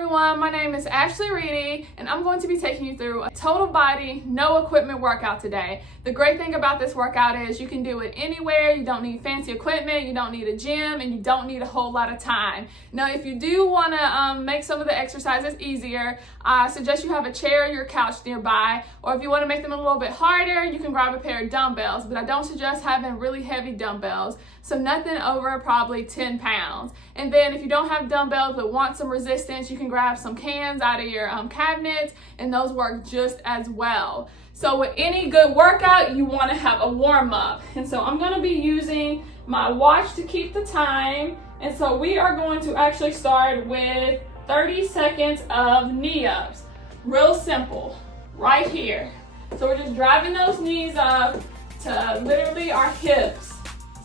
everyone, my name is Ashley Reedy and I'm going to be taking you through a total body, no equipment workout today. The great thing about this workout is you can do it anywhere. You don't need fancy equipment, you don't need a gym, and you don't need a whole lot of time. Now if you do want to make some of the exercises easier, I suggest you have a chair or your couch nearby, or if you want to make them a little bit harder, you can grab a pair of dumbbells, but I don't suggest having really heavy dumbbells, so nothing over probably 10 pounds. And then if you don't have dumbbells but want some resistance, you can grab some cans out of your cabinets, and those work just as well. So with any good workout, you want to have a warm-up. And so I'm going to be using my watch to keep the time. And so we are going to actually start with 30 seconds of knee ups. Real simple, right here. So we're just driving those knees up to literally our hips.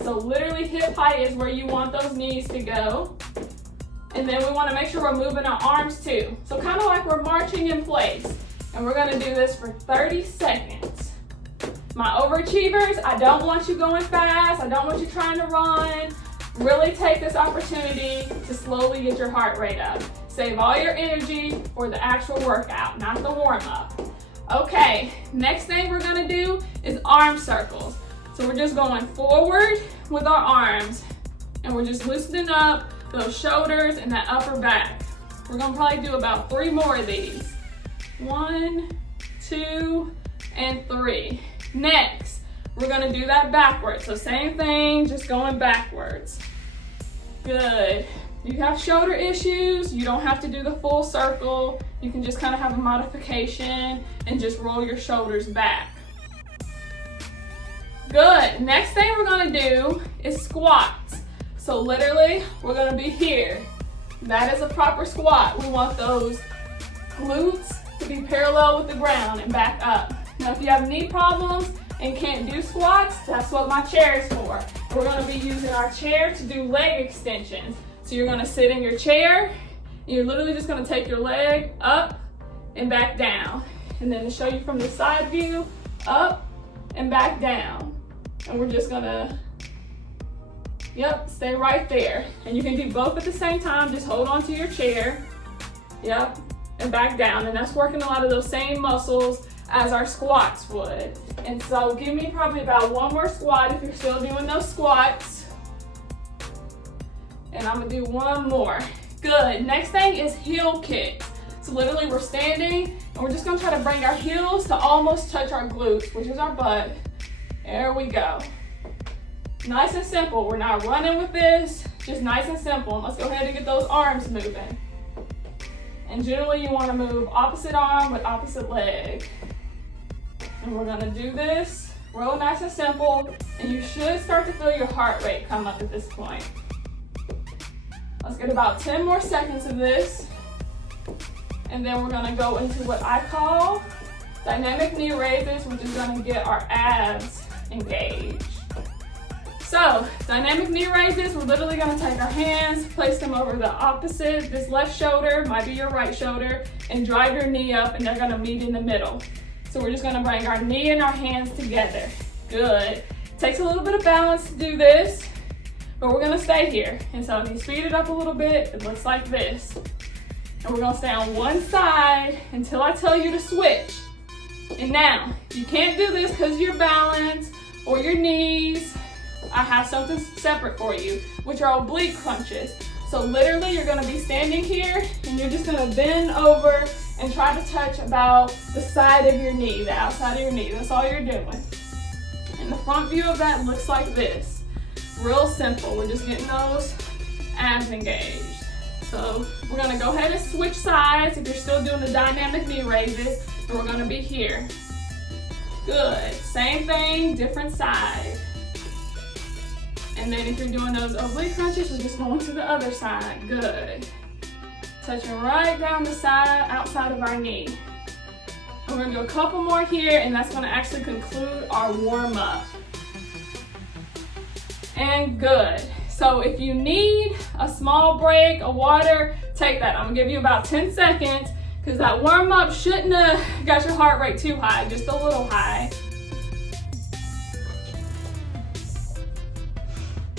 So literally hip height is where you want those knees to go. And then we want to make sure we're moving our arms too. So kind of like we're marching in place. And we're going to do this for 30 seconds. My overachievers, I don't want you going fast. I don't want you trying to run. Really take this opportunity to slowly get your heart rate up. Save all your energy for the actual workout, not the warm-up. Okay, next thing we're going to do is arm circles. So we're just going forward with our arms, and we're just loosening up those shoulders and that upper back. We're gonna probably do about 3 more of these. 1, 2, and 3. Next, we're gonna do that backwards. So same thing, just going backwards. Good. You have shoulder issues, you don't have to do the full circle. You can just kind of have a modification and just roll your shoulders back. Good. Next thing we're gonna do is squats. So literally, we're gonna be here. That is a proper squat. We want those glutes to be parallel with the ground and back up. Now if you have knee problems and can't do squats, that's what my chair is for. We're gonna be using our chair to do leg extensions. So you're gonna sit in your chair, and you're literally just gonna take your leg up and back down. And then to show you from the side view, up and back down. And we're just gonna, stay right there. And you can do both at the same time. Just hold on to your chair. And back down. And that's working a lot of those same muscles as our squats would. And so give me probably about 1 more squat if you're still doing those squats. And I'm gonna do 1 more. Good. Next thing is heel kicks. So literally we're standing and we're just gonna try to bring our heels to almost touch our glutes, which is our butt. There we go. Nice and simple. We're not running with this, just nice and simple. And let's go ahead and get those arms moving. And generally you want to move opposite arm with opposite leg. And we're gonna do this real nice and simple, and you should start to feel your heart rate come up at this point. Let's get about 10 more seconds of this. And then we're gonna go into what I call dynamic knee raises, which is gonna get our abs engaged. So, dynamic knee raises, we're literally gonna take our hands, place them over the opposite, this left shoulder, might be your right shoulder, and drive your knee up, and they're gonna meet in the middle. So we're just gonna bring our knee and our hands together. Good. Takes a little bit of balance to do this, but we're gonna stay here. And so if you speed it up a little bit, it looks like this. And we're gonna stay on one side until I tell you to switch. And now, if you can't do this because of your balance or your knees, I have something separate for you, which are oblique crunches. So literally you're gonna be standing here and you're just gonna bend over and try to touch about the side of your knee, the outside of your knee. That's all you're doing. And the front view of that looks like this. Real simple. We're just getting those abs engaged. So we're gonna go ahead and switch sides if you're still doing the dynamic knee raises, and we're gonna be here. Good. Same thing, different side. And then if you're doing those oblique crunches, we're just going to the other side. Good. Touching right down the side, outside of our knee. And we're gonna do a couple more here, and that's gonna actually conclude our warm-up. And good. So if you need a small break, a water, take that. I'm gonna give you about 10 seconds, because that warm-up shouldn't have got your heart rate too high, just a little high.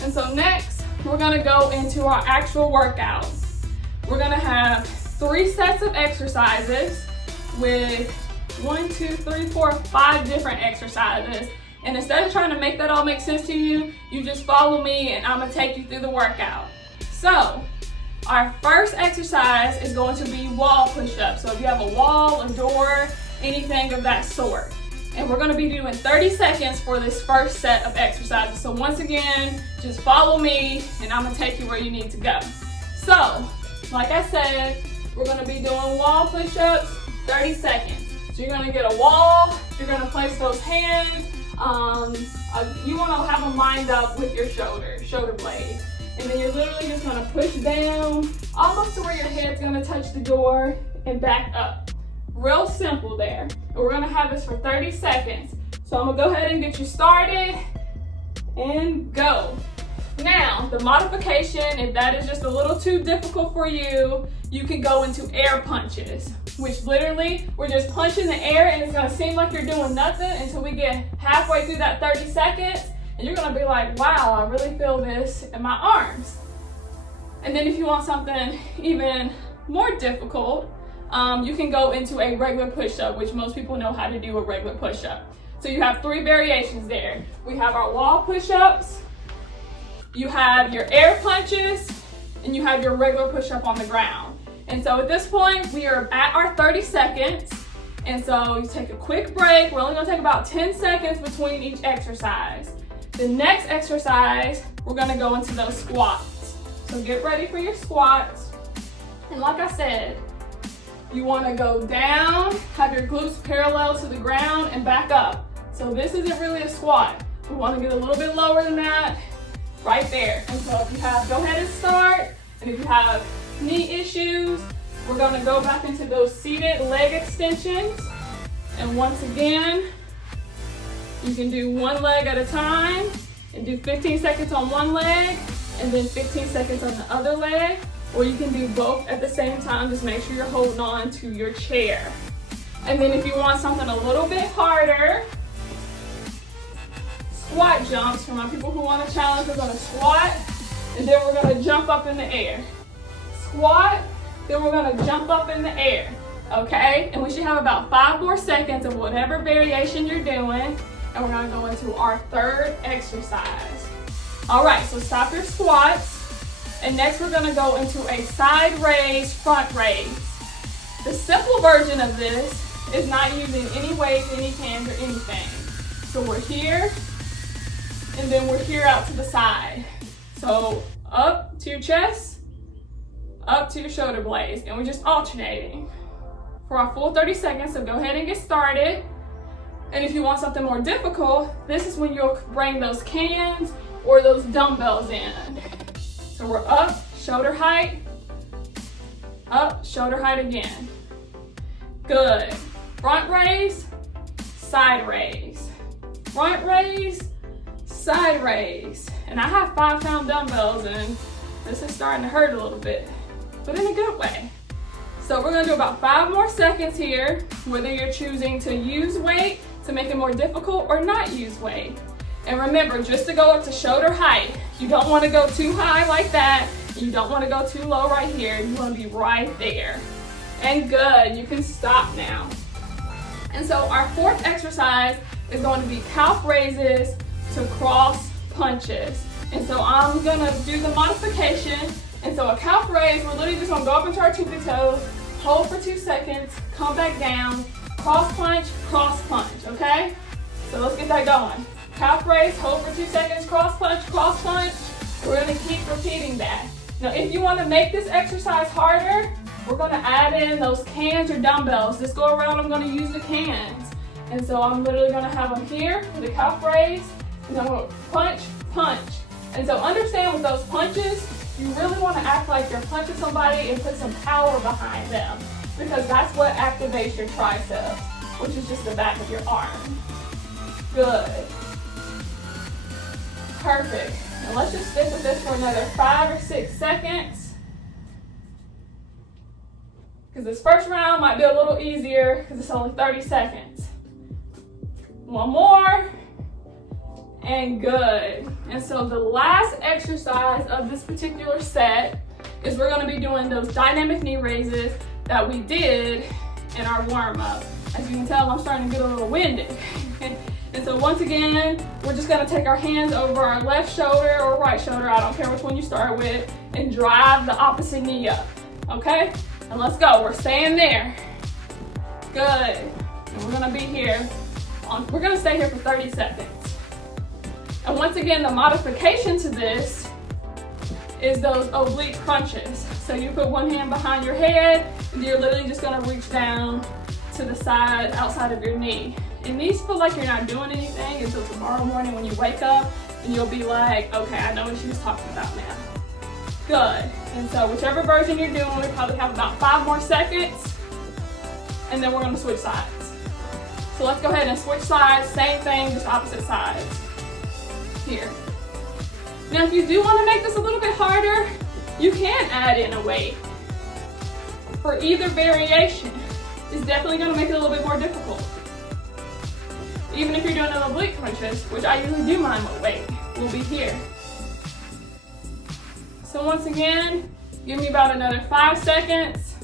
And so next, we're gonna go into our actual workout. We're gonna have 3 3 sets of exercises with 1, 2, 3, 4, 5 different exercises. And instead of trying to make that all make sense to you, you just follow me and I'm gonna take you through the workout. So, our first exercise is going to be wall push-ups. So if you have a wall, a door, anything of that sort. And we're gonna be doing 30 seconds for this first set of exercises. So once again, just follow me and I'm gonna take you where you need to go. So, like I said, we're gonna be doing wall push-ups, 30 seconds. So you're gonna get a wall, you're gonna place those hands, you wanna have them lined up with your shoulder blades. And then you're literally just gonna push down, almost to where your head's gonna touch the door and back up. Real simple there. And we're gonna have this for 30 seconds. So I'm gonna go ahead and get you started and go. Now, the modification, if that is just a little too difficult for you, you can go into air punches, which literally we're just punching the air and it's gonna seem like you're doing nothing until we get halfway through that 30 seconds and you're gonna be like, wow, I really feel this in my arms. And then if you want something even more difficult, you can go into a regular push-up, which most people know how to do a regular push-up. So you have 3 variations there. We have our wall push-ups, you have your air punches, and you have your regular push-up on the ground. And so at this point, we are at our 30 seconds. And so you take a quick break. We're only gonna take about 10 seconds between each exercise. The next exercise, we're gonna go into those squats. So get ready for your squats. And like I said, you wanna go down, have your glutes parallel to the ground and back up. So this isn't really a squat. We wanna get a little bit lower than that. Right there. And so if you have, go ahead and start. And if you have knee issues, we're gonna go back into those seated leg extensions. And once again, you can do one leg at a time and do 15 seconds on one leg and then 15 seconds on the other leg. Or you can do both at the same time. Just make sure you're holding on to your chair. And then if you want something a little bit harder, squat jumps. For my people who want to challenge, we're going to squat and then we're going to jump up in the air. Squat, then we're going to jump up in the air. Okay? And we should have about 5 more seconds of whatever variation you're doing. And we're going to go into our third exercise. All right, so stop your squats. And next we're going to go into a side raise, front raise. The simple version of this is not using any weights, any hands, or anything. So we're here. And then we're here out to the side. So up to your chest, up to your shoulder blades, and we're just alternating for our full 30 seconds. So go ahead and get started. And if you want something more difficult, this is when you'll bring those cans or those dumbbells in. So we're up, shoulder height, up, shoulder height again. Good. Front raise, side raise. Front raise, side raise. And I have 5-pound dumbbells and this is starting to hurt a little bit, but in a good way. So we're gonna do about 5 more seconds here, whether you're choosing to use weight to make it more difficult or not use weight. And remember, just to go up to shoulder height, you don't wanna go too high like that. You don't wanna go too low right here. You wanna be right there. And good, you can stop now. And so our fourth exercise is going to be calf raises to cross punches. And so I'm gonna do the modification. And so a calf raise, we're literally just gonna go up into our tippy toes, hold for 2 seconds, come back down, cross punch, okay? So let's get that going. Calf raise, hold for 2 seconds, cross punch, cross punch. We're gonna keep repeating that. Now if you wanna make this exercise harder, we're gonna add in those cans or dumbbells. This go around, I'm gonna use the cans. And so I'm literally gonna have them here for the calf raise, and I'm gonna punch, punch. And so understand with those punches, you really wanna act like you're punching somebody and put some power behind them, because that's what activates your triceps, which is just the back of your arm. Good. Perfect. And let's just stick with this for another 5 or 6 seconds. Because this first round might be a little easier because it's only 30 seconds. One more. And good. And so the last exercise of this particular set is we're going to be doing those dynamic knee raises that we did in our warm-up. As you can tell, I'm starting to get a little winded. And so once again, we're just gonna take our hands over our left shoulder or right shoulder, I don't care which one you start with, and drive the opposite knee up, okay? And let's go, we're staying there. Good, and we're gonna be here, we're gonna stay here for 30 seconds. And once again, the modification to this is those oblique crunches. So you put one hand behind your head, and you're literally just gonna reach down to the side, outside of your knee. And these feel like you're not doing anything until tomorrow morning when you wake up, and you'll be like, okay, I know what she was talking about now. Good, and so whichever version you're doing, we probably have about 5 more seconds, and then we're gonna switch sides. So let's go ahead and switch sides, same thing, just opposite sides. Here. Now if you do want to make this a little bit harder, you can add in a weight. For either variation, it's definitely going to make it a little bit more difficult. Even if you're doing an oblique crunches, which I usually do mine with weight, will be here. So once again, give me about another 5 seconds,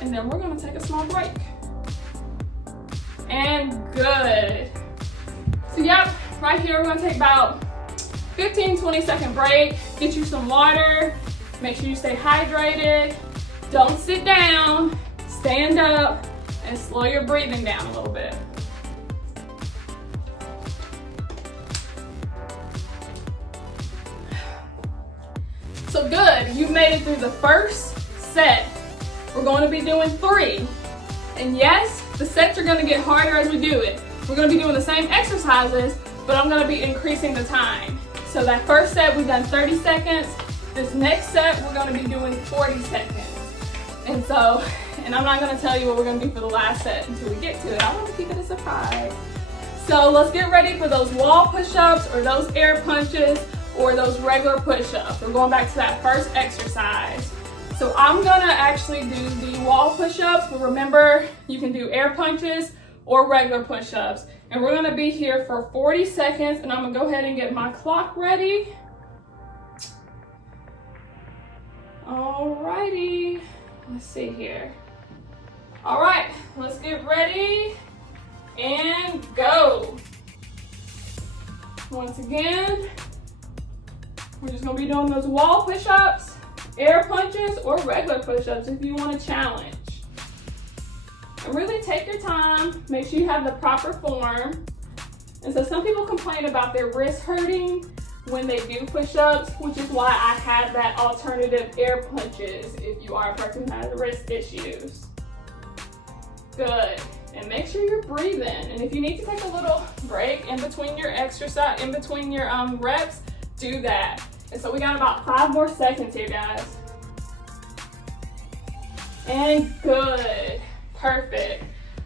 and then we're going to take a small break. And good. So yep, right here we're gonna take about 15-20 second break, get you some water, make sure you stay hydrated, don't sit down, stand up, and slow your breathing down a little bit. So good, you've made it through the first set. We're going to be doing 3. And yes, the sets are gonna get harder as we do it. We're gonna be doing the same exercises, but I'm gonna be increasing the time. So that first set, we've done 30 seconds. This next set, we're gonna be doing 40 seconds. And I'm not gonna tell you what we're gonna do for the last set until we get to it. I wanna keep it a surprise. So let's get ready for those wall push-ups or those air punches or those regular push-ups. We're going back to that first exercise. So I'm gonna actually do the wall push-ups, but remember, you can do air punches or regular push-ups. And we're gonna be here for 40 seconds, and I'm gonna go ahead and get my clock ready. Alrighty, let's see here. All right, let's get ready and go. Once again, we're just gonna be doing those wall push-ups, air punches, or regular push-ups if you want a challenge. And really take your time, make sure you have the proper form. And so some people complain about their wrist hurting when they do push-ups, which is why I have that alternative air punches if you are a person who has wrist issues. Good, and make sure you're breathing. And if you need to take a little break in between your exercise, in between your reps, do that. And so we got about 5 more seconds here, guys. And good. Perfect.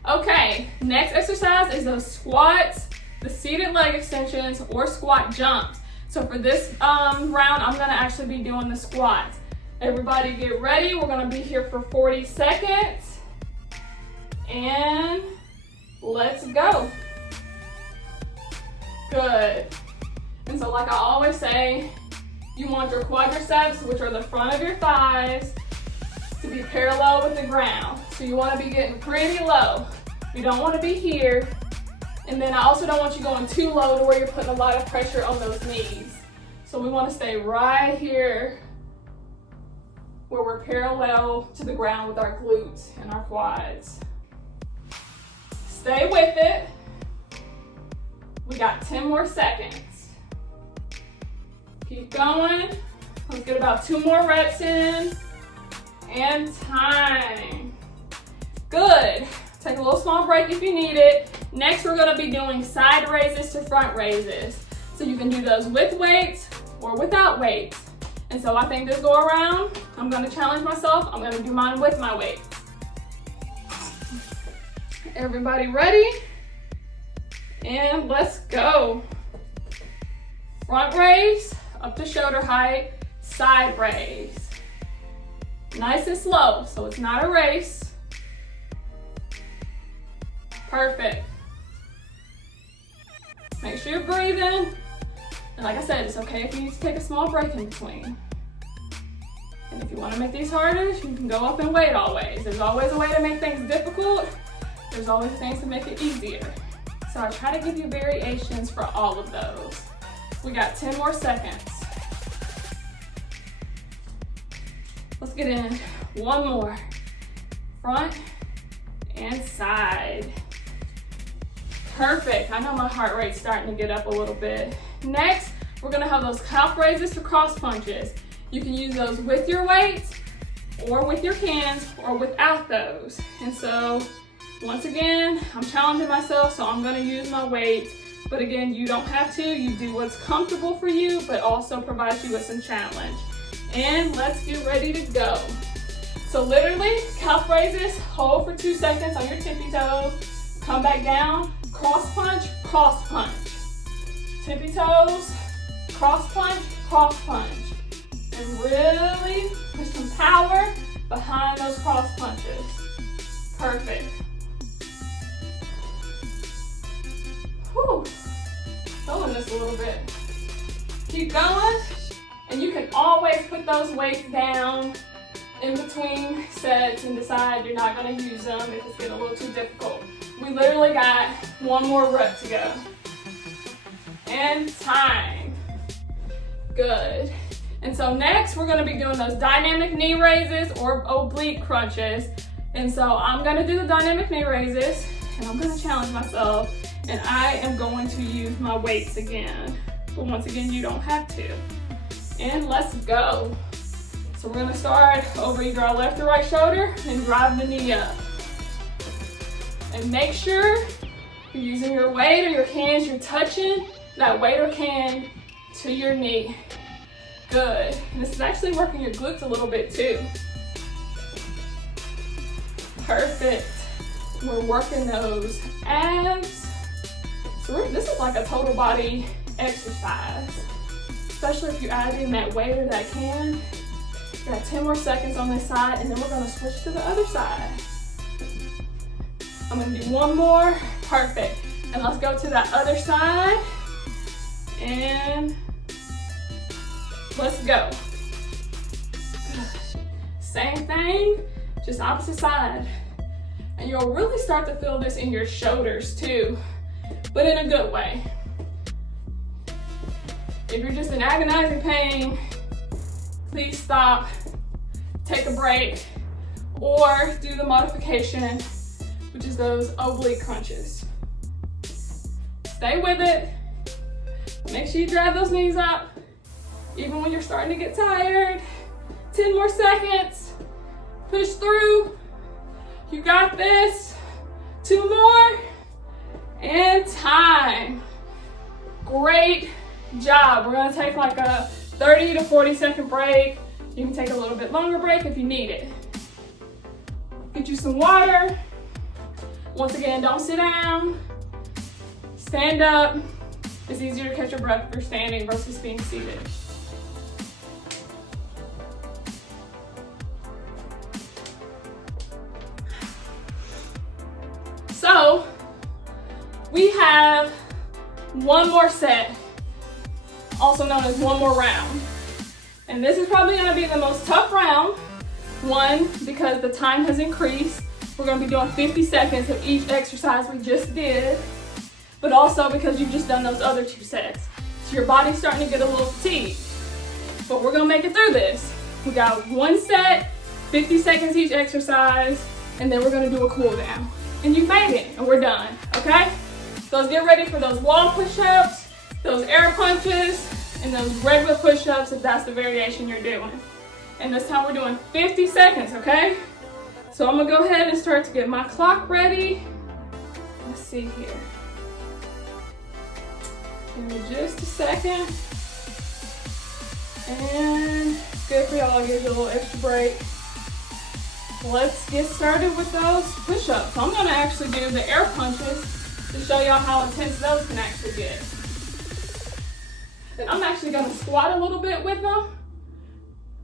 Okay, next exercise is those squats, the seated leg extensions, or squat jumps. So for this round, I'm gonna actually be doing the squats. Everybody get ready. We're gonna be here for 40 seconds. And let's go. Good. And so like I always say, you want your quadriceps, which are the front of your thighs, to be parallel with the ground. So you want to be getting pretty low. You don't want to be here. And then I also don't want you going too low to where you're putting a lot of pressure on those knees. So we want to stay right here where we're parallel to the ground with our glutes and our quads. Stay with it. We got 10 more seconds. Keep going. Let's get about 2 more reps in. And time. Good. Take a little small break if you need it. Next, we're gonna be doing side raises to front raises. So you can do those with weights or without weights. And so I think this go around, I'm gonna challenge myself. I'm gonna do mine with my weight. Everybody ready? And let's go. Front raise, up to shoulder height, side raise. Nice and slow, so it's not a race. Perfect. Make sure you're breathing. And like I said, it's okay if you need to take a small break in between. And if you want to make these harder, you can go up in weight always. There's always a way to make things difficult. There's always things to make it easier. So I try to give you variations for all of those. We got 10 more seconds. Let's get in one more. Front and side. Perfect. I know my heart rate's starting to get up a little bit. Next, we're gonna have those calf raises to cross punches. You can use those with your weights or with your cans or without those. And so, once again, I'm challenging myself, so I'm gonna use my weights. But again, you don't have to. You do what's comfortable for you, but also provides you with some challenge. And let's get ready to go. So literally, calf raises, hold for 2 seconds on your tippy toes, come back down, cross punch, cross punch. Tippy toes, cross punch, and really put some power behind those cross punches. Perfect. Whew, feeling this a little bit. Keep going, and you can always put those weights down in between sets and decide you're not gonna use them if it's getting a little too difficult. We literally got one more rep to go. And time. Good. And so next we're gonna be doing those dynamic knee raises or oblique crunches. And so I'm gonna do the dynamic knee raises and I'm gonna challenge myself and I am going to use my weights again. But once again, you don't have to. And let's go. So we're gonna start over either our left or right shoulder and drive the knee up. And make sure you're using your weight or your cans, you're touching that weight or can to your knee. Good. And this is actually working your glutes a little bit too. Perfect. We're working those abs. So this is like a total body exercise, especially if you add in that weight or that can. We got 10 more seconds on this side, and then we're gonna switch to the other side. I'm gonna do one more. Perfect. And let's go to that other side. And let's go. Same thing, just opposite side. And you'll really start to feel this in your shoulders too, but in a good way. If you're just in agonizing pain, please stop, take a break, or do the modification, which is those oblique crunches. Stay with it. Make sure you drive those knees up, even when you're starting to get tired. 10 more seconds. Push through. You got this. 2 more. And time. Great job. We're gonna take like a 30 to 40 second break. You can take a little bit longer break if you need it. Get you some water. Once again, don't sit down. Stand up. It's easier to catch your breath if you're standing versus being seated. So, we have one more set, also known as one more round. And this is probably gonna be the most tough round. One, because the time has increased. We're gonna be doing 50 seconds of each exercise we just did, but also because you've just done those other 2 sets. So your body's starting to get a little fatigued. But we're gonna make it through this. We got 1 set, 50 seconds each exercise, and then we're gonna do a cool down. And you made it, and we're done, okay? So let's get ready for those wall push-ups, those air punches, and those regular push-ups if that's the variation you're doing. And this time we're doing 50 seconds, okay? So I'm gonna go ahead and start to get my clock ready. Let's see here. Give me just a second. And it's good for y'all to give you a little extra break. Let's get started with those push-ups. So I'm gonna actually do the air punches to show y'all how intense those can actually get. Then I'm actually gonna squat a little bit with them.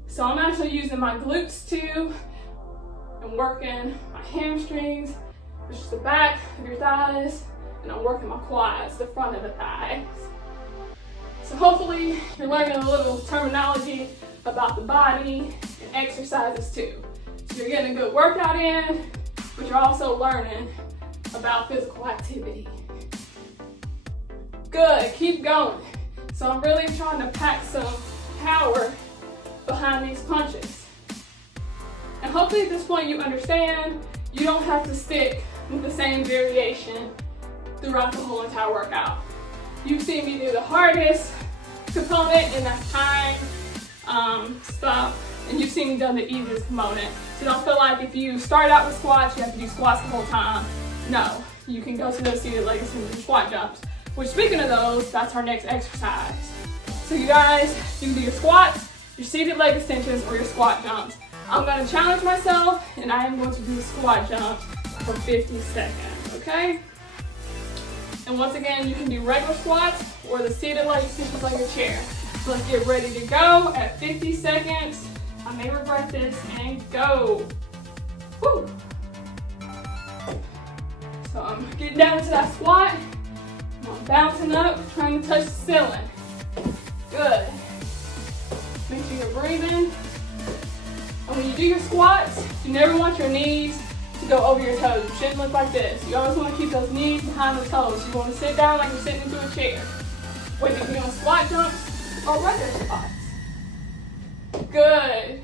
So I'm actually using my glutes too and working my hamstrings, which is the back of your thighs, and I'm working my quads, the front of the thighs. So hopefully you're learning a little terminology about the body and exercises too. So you're getting a good workout in, but you're also learning about physical activity. Good, keep going. So I'm really trying to pack some power behind these punches. And hopefully at this point you understand you don't have to stick with the same variation throughout the whole entire workout. You've seen me do the hardest component, and that's time, stop, and you've seen me done the easiest component. So don't feel like if you start out with squats, you have to do squats the whole time. No, you can go to those seated leg extensions and squat jumps. Which, speaking of those, that's our next exercise. So you guys, you can do your squats, your seated leg extensions, or your squat jumps. I'm gonna challenge myself, and I am going to do a squat jump for 50 seconds, okay? And once again, you can do regular squats or the seated leg extensions like a chair. So let's get ready to go at 50 seconds. I may regret this, and go. Woo! So I'm getting down to that squat. I'm bouncing up, trying to touch the ceiling. Good. Make sure you're breathing. And when you do your squats, you never want your knees to go over your toes. You shouldn't look like this. You always want to keep those knees behind the toes. You want to sit down like you're sitting into a chair. Whether you're doing squat jumps or regular squats. Good.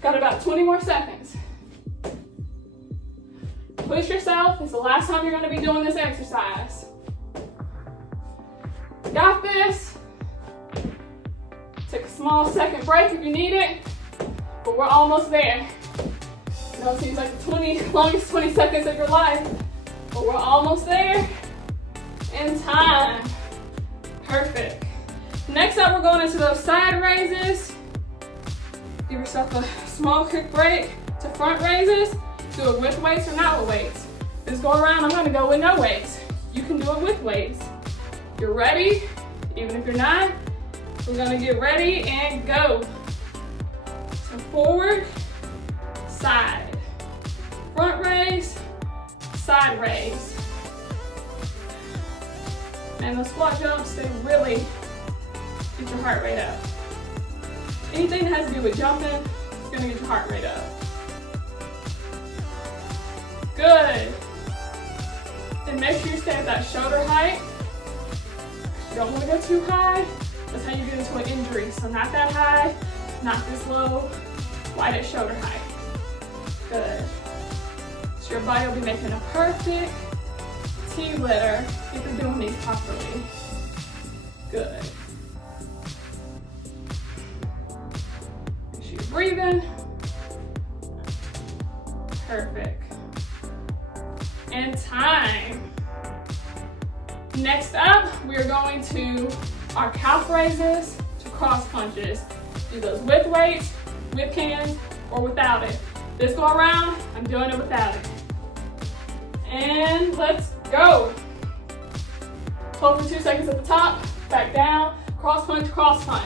Got about 20 more seconds. Push yourself. It's the last time you're going to be doing this exercise. Got this. Take a small second break if you need it, but we're almost there. I know it seems like the longest 20 seconds of your life, but we're almost there in time. Perfect. Next up, we're going into those side raises. Give yourself a small quick break to front raises. Do it with weights or not with weights. This go around, I'm gonna go with no weights. You can do it with weights. You're ready? Even if you're not, we're gonna get ready and go. So forward, side. Front raise, side raise. And the squat jumps, they really get your heart rate up. Anything that has to do with jumping, it's gonna get your heart rate up. Good. And make sure you stay at that shoulder height. You don't want to go too high. That's how you get into an injury. So not that high, not this low, right at shoulder height. Good. So your body will be making a perfect T-litter if you're doing these properly. Good. Make sure you're breathing. Perfect. And time. Next up, we are going to our calf raises to cross punches. Do those with weights, with cans, or without it. This go around, I'm doing it without it. And let's go. Hold for 2 seconds at the top, back down, cross punch, cross punch.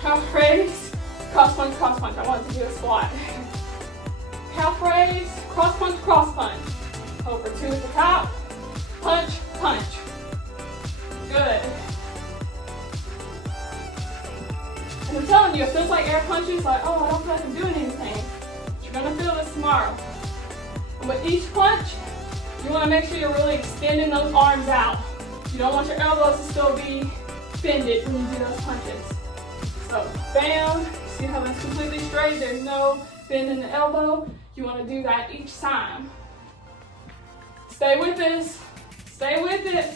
Calf raise, cross punch, cross punch. I want to do a squat. Calf raise, cross punch, cross punch. Hold for 2 at the top, punch, punch. Good. And I'm telling you, it feels like air punches, like, oh, I don't feel like I'm doing anything. You're gonna feel this tomorrow. And with each punch, you wanna make sure you're really extending those arms out. You don't want your elbows to still be bended when you do those punches. So, bam, see how that's completely straight? There's no bend in the elbow. You wanna do that each time. Stay with this, stay with it.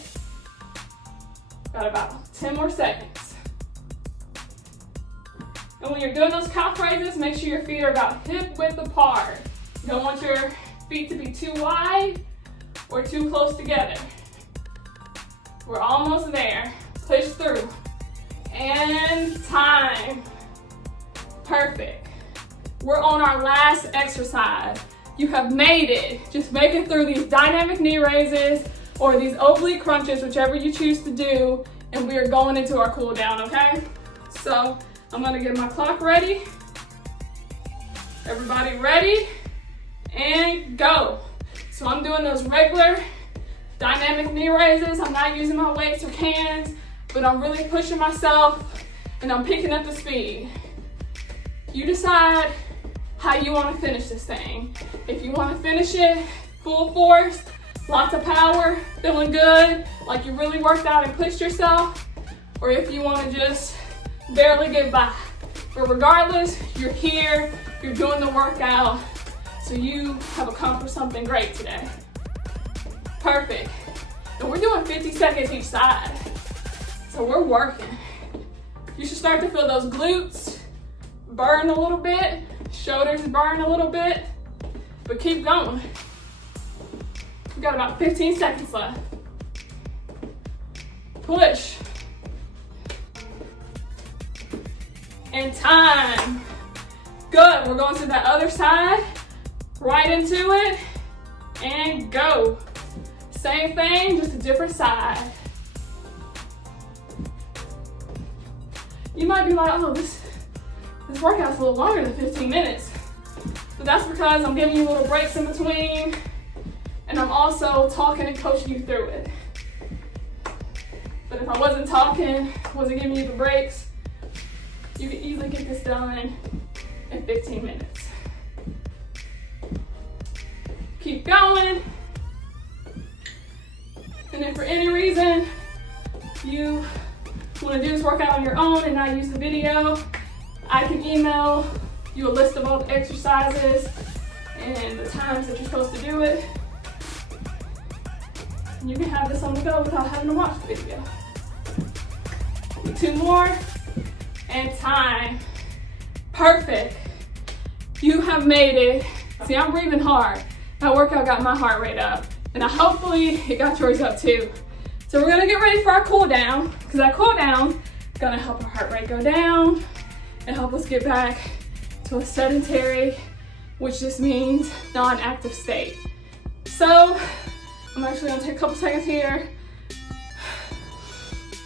Got about 10 more seconds. And when you're doing those calf raises, make sure your feet are about hip width apart. You don't want your feet to be too wide or too close together. We're almost there. Push through. And time. Perfect. We're on our last exercise. You have made it. Just make it through these dynamic knee raises or these oblique crunches, whichever you choose to do, and we are going into our cool down, okay? So I'm gonna get my clock ready. Everybody ready? And go. So I'm doing those regular dynamic knee raises. I'm not using my weights or cans, but I'm really pushing myself and I'm picking up the speed. You decide how you want to finish this thing. If you want to finish it full force, lots of power, feeling good, like you really worked out and pushed yourself, or if you want to just barely get by. But regardless, you're here, you're doing the workout, so you have accomplished something great today. Perfect. And we're doing 50 seconds each side. So we're working. You should start to feel those glutes burn a little bit, shoulders burn a little bit, but keep going. We got about 15 seconds left. Push. And time. Good, we're going to that other side, right into it, and go. Same thing, just a different side. You might be like, oh, this workout's a little longer than 15 minutes. But that's because I'm giving you little breaks in between, and I'm also talking and coaching you through it. But if I wasn't talking, wasn't giving you the breaks, you could easily get this done in 15 minutes. Keep going. And if for any reason you want to do this workout on your own and not use the video, I can email you a list of all the exercises and the times that you're supposed to do it. And you can have this on the go without having to watch the video. 2 more, and time. Perfect. You have made it. See, I'm breathing hard. That workout got my heart rate up, and hopefully it got yours up too. So we're gonna get ready for our cool down, because that cool down is gonna help our heart rate go down and help us get back to a sedentary, which just means non-active state. So I'm actually gonna take a couple seconds here.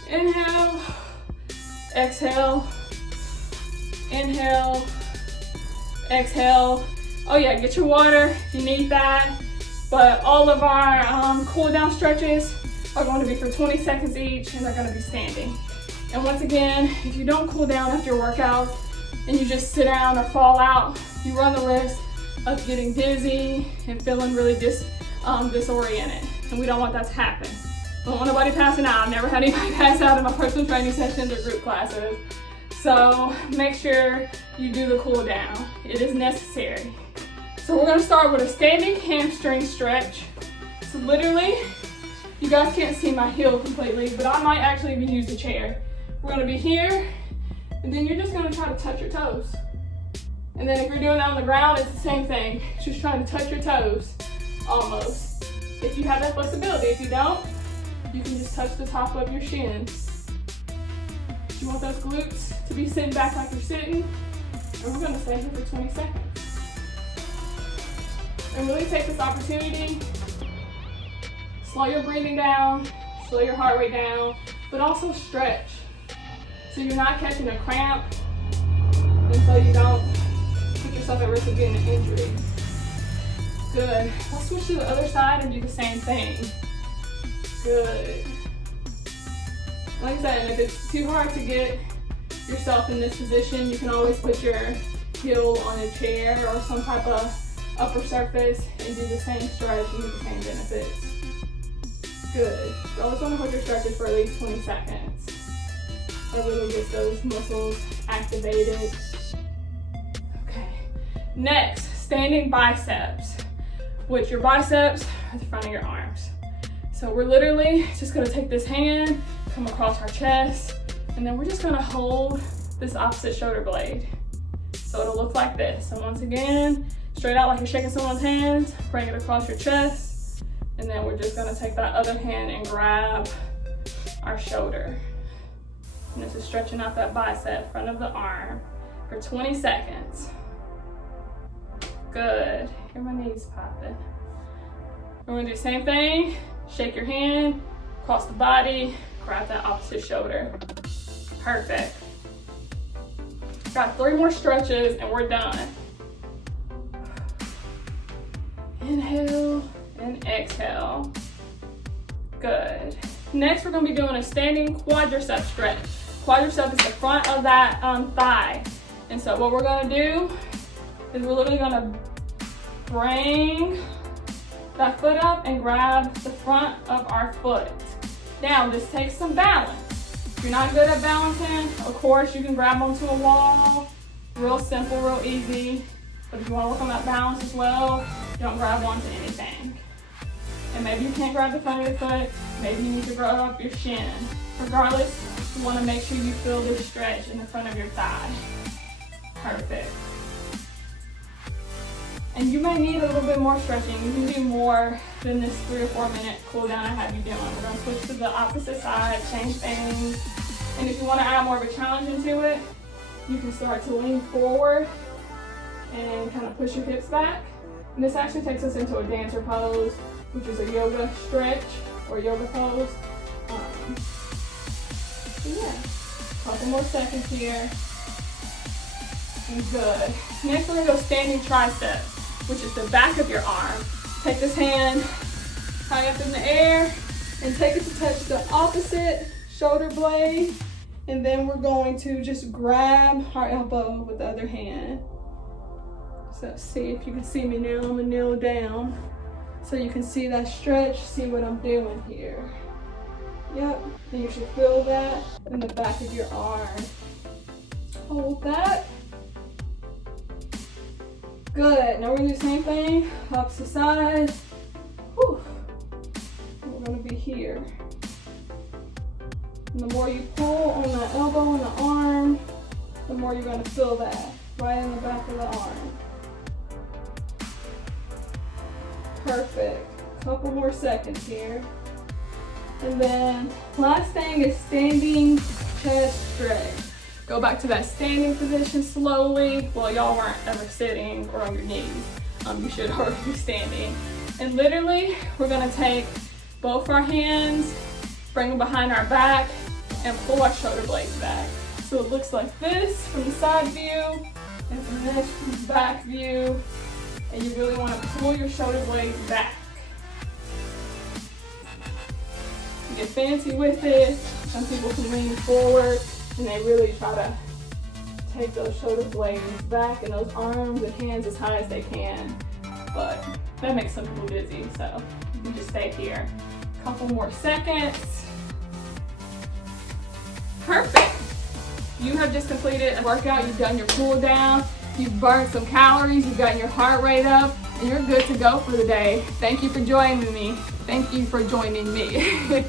Inhale, exhale, inhale, exhale. Oh yeah, get your water if you need that. But all of our cool down stretches are going to be for 20 seconds each, and they're going to be standing. And once again, if you don't cool down after your workout and you just sit down or fall out, you run the risk of getting dizzy and feeling really disoriented. And we don't want that to happen. I don't want nobody passing out. I've never had anybody pass out in my personal training sessions or group classes. So make sure you do the cool down. It is necessary. So we're gonna start with a standing hamstring stretch. So literally, you guys can't see my heel completely, but I might actually even use the chair. We're gonna be here, and then you're just gonna try to touch your toes. And then if you're doing that on the ground, it's the same thing. Just trying to touch your toes, almost. If you have that flexibility. If you don't, you can just touch the top of your shins. You want those glutes to be sitting back like you're sitting, and we're gonna stay here for 20 seconds. And really take this opportunity, slow your breathing down, slow your heart rate down, but also stretch. So you're not catching a cramp, and so you don't put yourself at risk of getting an injury. Good. Let's switch to the other side and do the same thing. Good. Like I said, if it's too hard to get yourself in this position, you can always put your heel on a chair or some type of upper surface and do the same stretch and get the same benefits. Good. You always want to hold your stretches for at least 20 seconds. That really gets those muscles activated. Okay. Next, standing biceps, which your biceps are the front of your arms. So we're literally just gonna take this hand, come across our chest, and then we're just gonna hold this opposite shoulder blade. So it'll look like this. So once again, straight out like you're shaking someone's hands, bring it across your chest, and then we're just gonna take that other hand and grab our shoulder. And this is stretching out that bicep, front of the arm, for 20 seconds. Good. Hear my knees popping. We're gonna do the same thing. Shake your hand, cross the body, grab that opposite shoulder. Perfect. Got 3 more stretches and we're done. Inhale and exhale. Good. Next, we're gonna be doing a standing quadricep stretch. Quadricep is the front of that thigh. And so what we're gonna do is we're literally gonna bring that foot up and grab the front of our foot. Now, this takes some balance. If you're not good at balancing, of course, you can grab onto a wall. Real simple, real easy. But if you wanna work on that balance as well, don't grab onto anything. And maybe you can't grab the front of your foot, maybe you need to grab up your shin. Regardless, you wanna make sure you feel this stretch in the front of your thigh. Perfect. And you may need a little bit more stretching. You can do more than this 3 or 4 minute cool down I have you doing. We're gonna switch to the opposite side, change things. And if you wanna add more of a challenge into it, you can start to lean forward and kind of push your hips back. And this actually takes us into a dancer pose, which is a yoga stretch or yoga pose. So yeah, couple more seconds here. And good. Next we're gonna go standing triceps, which is the back of your arm. Take this hand high up in the air and take it to touch the opposite shoulder blade. And then we're going to just grab our elbow with the other hand. So see if you can see me now, I'm gonna kneel down. So you can see that stretch, see what I'm doing here. Yep, and you should feel that in the back of your arm. Hold that. Good, now we're gonna do the same thing, opposite side. Whew. We're gonna be here. And the more you pull on that elbow and the arm, the more you're gonna feel that right in the back of the arm. Perfect, couple more seconds here. And then last thing is standing chest stretch. Go back to that standing position slowly. Well, y'all weren't ever sitting or on your knees. You should already be standing. And literally, we're gonna take both our hands, bring them behind our back, and pull our shoulder blades back. So it looks like this from the side view, and from this from the back view. And you really wanna pull your shoulder blades back. You get fancy with it. Some people can lean forward and they really try to take those shoulder blades back and those arms and hands as high as they can. But that makes some people dizzy, so you can just stay here. Couple more seconds. Perfect. You have just completed a workout. You've done your cool down. You've burned some calories. You've gotten your heart rate up, and you're good to go for the day. Thank you for joining me. Thank you for joining me.